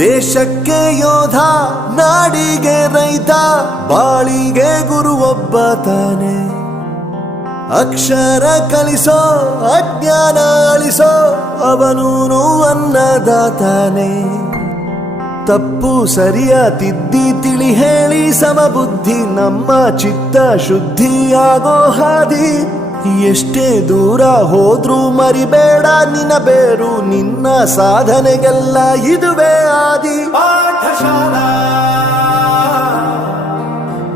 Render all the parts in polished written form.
ದೇಶಕ್ಕೆ ಯೋಧ, ನಾಡಿಗೆ ರೈತ, ಬಾಳಿಗೆ ಗುರು ಒಬ್ಬ ತಾನೆ. ಅಕ್ಷರ ಕಲಿಸೋ, ಅಜ್ಞಾನ ಅಳಿಸೋ, ಅವನೂನು ಅನ್ನದಾತಾನೆ. ತಪ್ಪು ಸರಿಯ ತಿದ್ದಿ ತಿಳಿ ಹೇಳಿ ಸಮಬುದ್ಧಿ ನಮ್ಮ ಚಿತ್ತ ಶುದ್ಧಿಯಾಗೋ ಹಾದಿ. ಎಷ್ಟೇ ದೂರ ಹೋದ್ರೂ ಮರಿಬೇಡ ನಿನ್ನ ಬೇರು, ನಿನ್ನ ಸಾಧನೆಗೆಲ್ಲ ಇದುವೇ ಆದಿ. ಪಾಠಶಾಲಾ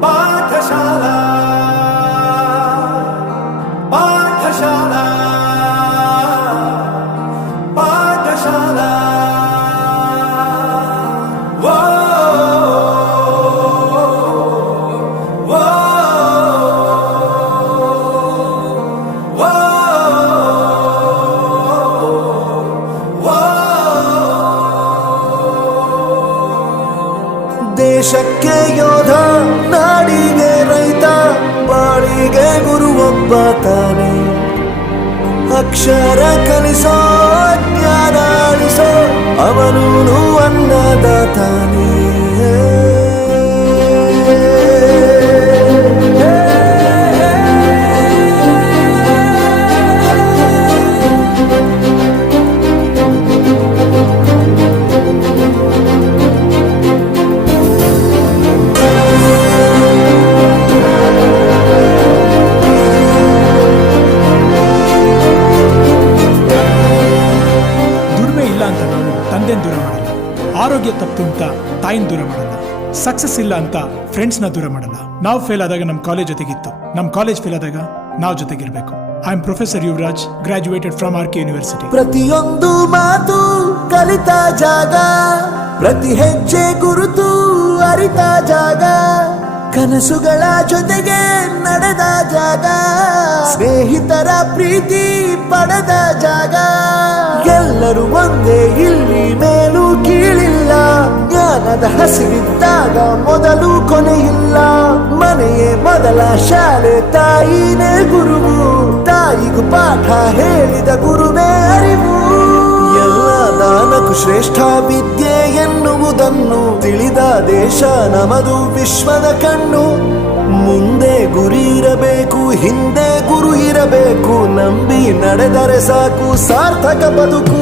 ಪಾಠಶಾಲಾ ಪಾಠಶಾಲಾ ಪಾಠಶಾಲಾ. ದೇಶಕ್ಕೆ ಯೋಧ, ನಾಡಿಗೆ ರೈತ, ಬಾಳಿಗೆ ಗುರು ಒಬ್ಬ ತಾನೆ. ಅಕ್ಷರ ಕಲಿಸೋ, ಜ್ಞಾನ ಅಳಿಸೋ, ಅವನೂನು ಅನ್ನದಾತಾನೆ. ತಂದೆನ ದೂರ ಮಾಡಲ್ಲ, ಆರೋಗ್ಯ ತಪ್ಪು ಅಂತ ತಾಯಿನ ದೂರ ಮಾಡಲ್ಲ, ಸಕ್ಸಸ್ ಇಲ್ಲ ಅಂತ ಫ್ರೆಂಡ್ಸ್ನ ದೂರ ಮಾಡಲ್ಲ. ನಾವು ಫೇಲ್ ಆದಾಗ ನಮ್ಮ ಕಾಲೇಜ್ ಜೊತೆಗಿತ್ತು, ನಮ್ಮ ಕಾಲೇಜ್ ಫೇಲ್ ಆದಾಗ ನಾವು ಜೊತೆಗಿರ್ಬೇಕು. I am professor Yuvraj, graduated from R K university. ಪ್ರತಿಯೊಂದು ಮಾತು ಕಲಿತ ಜಾಗ, ಪ್ರತಿ ಹೆಜ್ಜೆ ಗುರುತು ಅರಿತ ಜಾಗ, ಕನಸುಗಳ ಜೊತೆಗೆ ನಡೆದ ಜಾಗ, ಸ್ನೇಹಿತರ ಪ್ರೀತಿ ಪಡೆದ ಜಾಗ. ಎಲ್ಲರೂ ಒಂದೇ, ಇಲ್ಲಿ ಮೇಲೂ ಕೀಳಿಲ್ಲ, ಜ್ಞಾನದ ಹಸಿವಿದ್ದಾಗ ಮೊದಲು ಕೊನೆಯಿಲ್ಲ. ಮನೆಯೇ ಮೊದಲ ಶಾಲೆ, ತಾಯಿನೇ ಗುರುವು, ತಾಯಿಗೂ ಪಾಠ ಹೇಳಿದ ಗುರುವೇ ಅರಿವು. ಎಲ್ಲ ದಾನಕ್ಕೂ ಶ್ರೇಷ್ಠ ವಿದ್ಯೆ ಎನ್ನುವುದನ್ನು ತಿಳಿದ ದೇಶ ನಮದು, ವಿಶ್ವದ ಕಣ್ಣು. ಮುಂದೆ ಗುರಿ ಇರಬೇಕು, ಹಿಂದೆ ಗುರು ಇರಬೇಕು, ನಂಬಿ ನಡೆದರೆ ಸಾಕು ಸಾರ್ಥಕ ಬದುಕು.